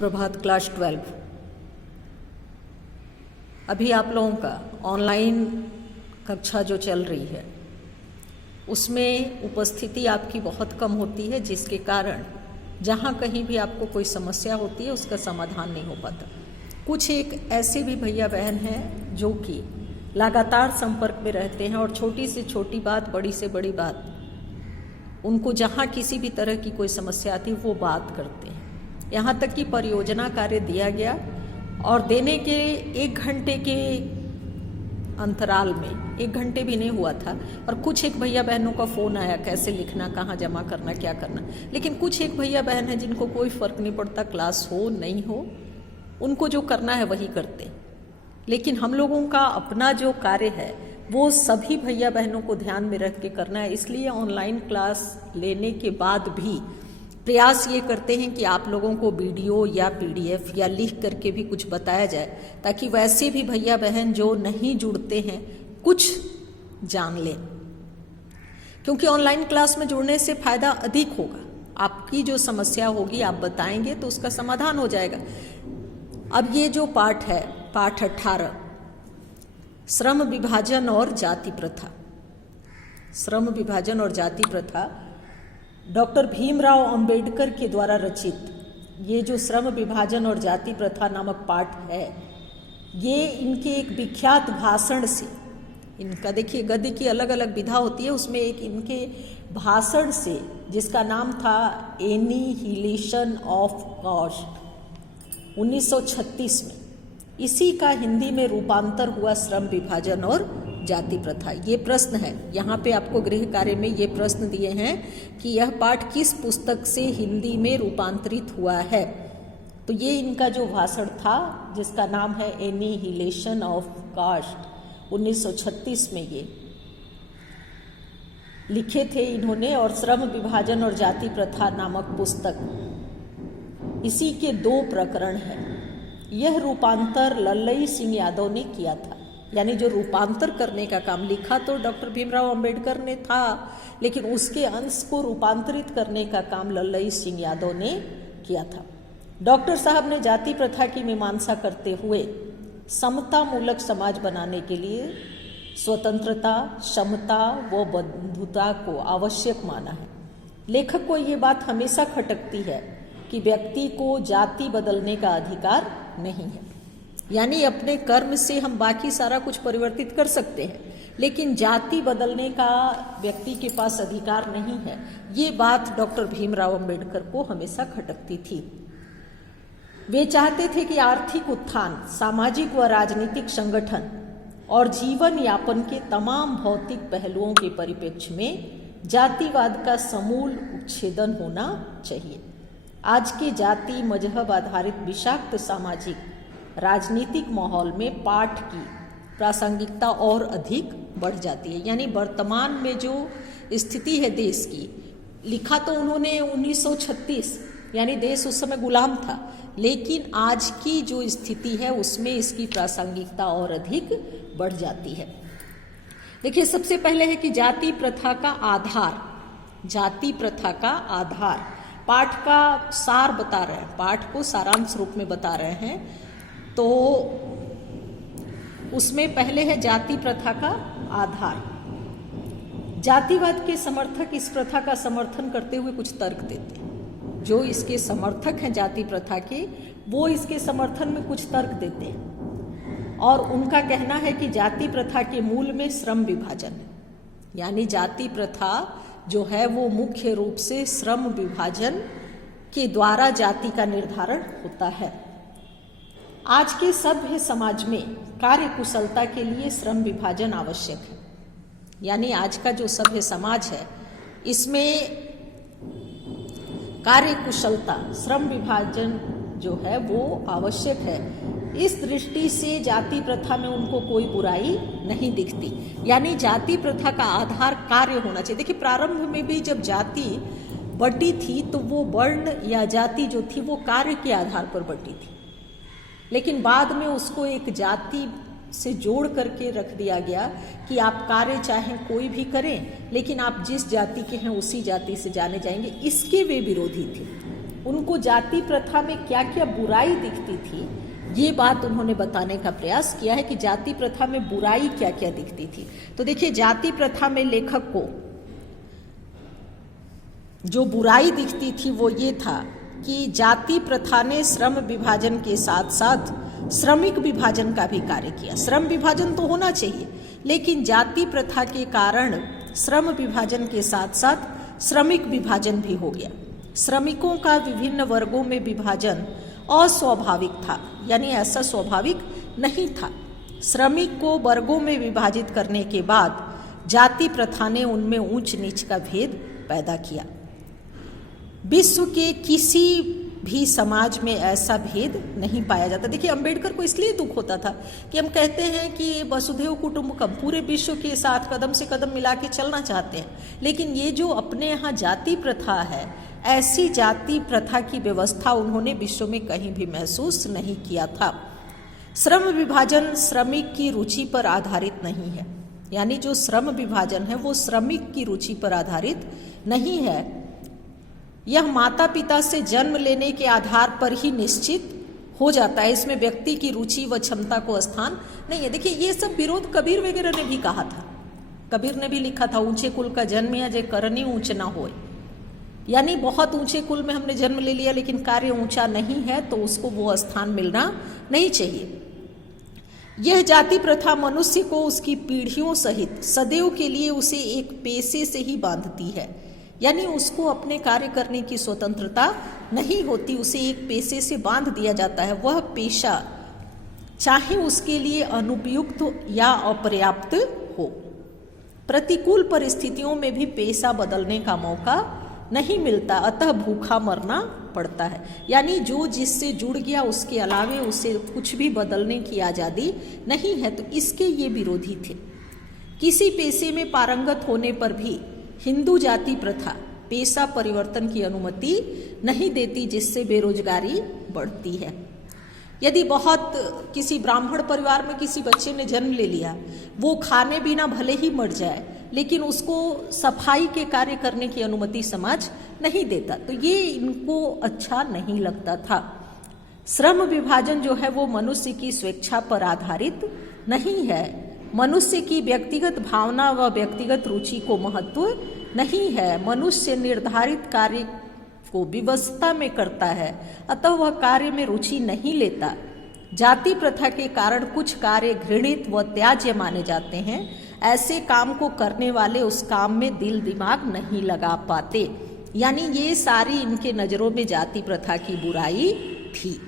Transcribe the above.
प्रभात class 12। अभी आप लोगों का ऑनलाइन कक्षा जो चल रही है उसमें उपस्थिति आपकी बहुत कम होती है, जिसके कारण जहाँ कहीं भी आपको कोई समस्या होती है उसका समाधान नहीं हो पाता। कुछ एक ऐसे भी भैया बहन हैं जो कि लगातार संपर्क में रहते हैं और छोटी से छोटी बात, बड़ी से बड़ी बात, उनको जहाँ किसी भी तरह की कोई समस्या आती है वो बात करते हैं। यहाँ तक कि परियोजना कार्य दिया गया और देने के 1 घंटे के अंतराल में, 1 घंटे भी नहीं हुआ था, और कुछ एक भैया बहनों का फ़ोन आया कैसे लिखना, कहाँ जमा करना, क्या करना। लेकिन कुछ एक भैया बहन हैं जिनको कोई फ़र्क नहीं पड़ता, क्लास हो नहीं हो, उनको जो करना है वही करते। लेकिन हम लोगों का अपना जो कार्य है वो सभी भैया बहनों को ध्यान में रख के करना है। इसलिए ऑनलाइन क्लास लेने के बाद भी प्रयास ये करते हैं कि आप लोगों को वीडियो या पीडीएफ या लिख करके भी कुछ बताया जाए, ताकि वैसे भी भैया बहन जो नहीं जुड़ते हैं कुछ जान लें। क्योंकि ऑनलाइन क्लास में जुड़ने से फ़ायदा अधिक होगा। आपकी जो समस्या होगी आप बताएंगे तो उसका समाधान हो जाएगा। अब ये जो पाठ है, पाठ 18, श्रम विभाजन और जाति प्रथा। श्रम विभाजन और जाति प्रथा डॉक्टर भीमराव अंबेडकर के द्वारा रचित ये जो श्रम विभाजन और जाति प्रथा नामक पाठ है, ये इनके एक विख्यात भाषण से, इनका देखिए गद्य की अलग अलग विधा होती है, उसमें एक इनके भाषण से जिसका नाम था एनिहिलेशन ऑफ कास्ट, 1936 में, इसी का हिंदी में रूपांतर हुआ श्रम विभाजन और जाति प्रथा। ये प्रश्न है, यहाँ पे आपको गृह कार्य में ये प्रश्न दिए हैं कि यह पाठ किस पुस्तक से हिंदी में रूपांतरित हुआ है। तो ये इनका जो भाषण था जिसका नाम है एनिहिलेशन ऑफ कास्ट, 1936 में ये लिखे थे इन्होंने। और श्रम विभाजन और जाति प्रथा नामक पुस्तक, इसी के 2 प्रकरण हैं। यह रूपांतर लल्लई सिंह यादव ने किया था, यानी जो रूपांतर करने का काम, लिखा तो डॉक्टर भीमराव अंबेडकर ने था, लेकिन उसके अंश को रूपांतरित करने का काम लल्लई सिंह यादव ने किया था। डॉक्टर साहब ने जाति प्रथा की मीमांसा करते हुए समता मूलक समाज बनाने के लिए स्वतंत्रता, समता व बंधुता को आवश्यक माना है। लेखक को ये बात हमेशा खटकती है कि व्यक्ति को जाति बदलने का अधिकार नहीं है, यानी अपने कर्म से हम बाकी सारा कुछ परिवर्तित कर सकते हैं, लेकिन जाति बदलने का व्यक्ति के पास अधिकार नहीं है। ये बात डॉक्टर भीमराव अंबेडकर को हमेशा खटकती थी। वे चाहते थे कि आर्थिक उत्थान, सामाजिक व राजनीतिक संगठन और जीवन यापन के तमाम भौतिक पहलुओं के परिप्रेक्ष्य में जातिवाद का समूल उच्छेदन होना चाहिए। आज के जाति मजहब आधारित विषाक्त सामाजिक राजनीतिक माहौल में पाठ की प्रासंगिकता और अधिक बढ़ जाती है। यानी वर्तमान में जो स्थिति है देश की, लिखा तो उन्होंने 1936, यानी देश उस समय गुलाम था, लेकिन आज की जो स्थिति है उसमें इसकी प्रासंगिकता और अधिक बढ़ जाती है। देखिए, सबसे पहले है कि जाति प्रथा का आधार, जाति प्रथा का आधार, पाठ का सार बता रहे हैं, पाठ को सारांश रूप में बता रहे हैं। तो उसमें पहले है जाति प्रथा का आधार। जातिवाद के समर्थक इस प्रथा का समर्थन करते हुए कुछ तर्क देते हैं। जो इसके समर्थक हैं जाति प्रथा के, वो इसके समर्थन में कुछ तर्क देते हैं और उनका कहना है कि जाति प्रथा के मूल में श्रम विभाजन है। यानी जाति प्रथा जो है वो मुख्य रूप से श्रम विभाजन के द्वारा जाति का निर्धारण होता है। आज के सभ्य समाज में कार्य कुशलता के लिए श्रम विभाजन आवश्यक है। यानी आज का जो सभ्य समाज है इसमें कार्य कुशलता, श्रम विभाजन जो है वो आवश्यक है। इस दृष्टि से जाति प्रथा में उनको कोई बुराई नहीं दिखती। यानी जाति प्रथा का आधार कार्य होना चाहिए। देखिए, प्रारंभ में भी जब जाति बटी थी तो वो वर्ण या जाति जो थी वो कार्य के आधार पर बटी थी, लेकिन बाद में उसको एक जाति से जोड़ करके रख दिया गया कि आप कार्य चाहे कोई भी करें, लेकिन आप जिस जाति के हैं उसी जाति से जाने जाएंगे। इसके वे विरोधी थे। उनको जाति प्रथा में क्या क्या बुराई दिखती थी, ये बात उन्होंने बताने का प्रयास किया है कि जाति प्रथा में बुराई क्या क्या दिखती थी। तो देखिए, जाति प्रथा में लेखक को जो बुराई दिखती थी वो ये था कि जाति प्रथा ने श्रम विभाजन के साथ साथ श्रमिक विभाजन का भी कार्य किया। श्रम विभाजन तो होना चाहिए, लेकिन जाति प्रथा के कारण श्रम विभाजन के साथ साथ श्रमिक विभाजन भी हो गया। श्रमिकों का विभिन्न वर्गों में विभाजन अस्वाभाविक था, यानी ऐसा स्वाभाविक नहीं था। श्रमिक को वर्गों में विभाजित करने के बाद जाति प्रथा ने उनमें ऊंच नीच का भेद पैदा किया। विश्व के किसी भी समाज में ऐसा भेद नहीं पाया जाता। देखिए, अंबेडकर को इसलिए दुख होता था कि हम कहते हैं कि वसुधैव कुटुंबकम, पूरे विश्व के साथ कदम से कदम मिला के चलना चाहते हैं, लेकिन ये जो अपने यहाँ जाति प्रथा है, ऐसी जाति प्रथा की व्यवस्था उन्होंने विश्व में कहीं भी महसूस नहीं किया था। श्रम विभाजन श्रमिक की रुचि पर आधारित नहीं है, यानी जो श्रम विभाजन है वो श्रमिक की रुचि पर आधारित नहीं है। यह माता पिता से जन्म लेने के आधार पर ही निश्चित हो जाता है। इसमें व्यक्ति की रुचि व क्षमता को स्थान नहीं है। देखिए, ये सब विरोध कबीर वगैरह ने भी कहा था। कबीर ने भी लिखा था, ऊंचे कुल का जन्म या जे करनी ऊंच ना होए, यानी बहुत ऊंचे कुल में हमने जन्म ले लिया लेकिन कार्य ऊंचा नहीं है तो उसको वो स्थान मिलना नहीं चाहिए। यह जाति प्रथा मनुष्य को उसकी पीढ़ियों सहित सदैव के लिए उसे एक पेशे से ही बांधती है, यानी उसको अपने कार्य करने की स्वतंत्रता नहीं होती, उसे एक पेशे से बांध दिया जाता है। वह पेशा चाहे उसके लिए अनुपयुक्त या अपर्याप्त हो, प्रतिकूल परिस्थितियों में भी पेशा बदलने का मौका नहीं मिलता, अतः भूखा मरना पड़ता है। यानी जो जिससे जुड़ गया उसके अलावे उसे कुछ भी बदलने की आज़ादी नहीं है, तो इसके ये विरोधी थे। किसी पेशे में पारंगत होने पर भी हिंदू जाति प्रथा पेशा परिवर्तन की अनुमति नहीं देती, जिससे बेरोजगारी बढ़ती है। यदि बहुत किसी ब्राह्मण परिवार में किसी बच्चे ने जन्म ले लिया, वो खाने बिना भले ही मर जाए लेकिन उसको सफाई के कार्य करने की अनुमति समाज नहीं देता, तो ये इनको अच्छा नहीं लगता था। श्रम विभाजन जो है वो मनुष्य की स्वेच्छा पर आधारित नहीं है, मनुष्य की व्यक्तिगत भावना व व्यक्तिगत रुचि को महत्व नहीं है। मनुष्य निर्धारित कार्य को विवशता में करता है, अतः वह कार्य में रुचि नहीं लेता। जाति प्रथा के कारण कुछ कार्य घृणित व त्याज्य माने जाते हैं। ऐसे काम को करने वाले उस काम में दिल दिमाग नहीं लगा पाते, यानी ये सारी इनके नज़रों में जाति प्रथा की बुराई थी।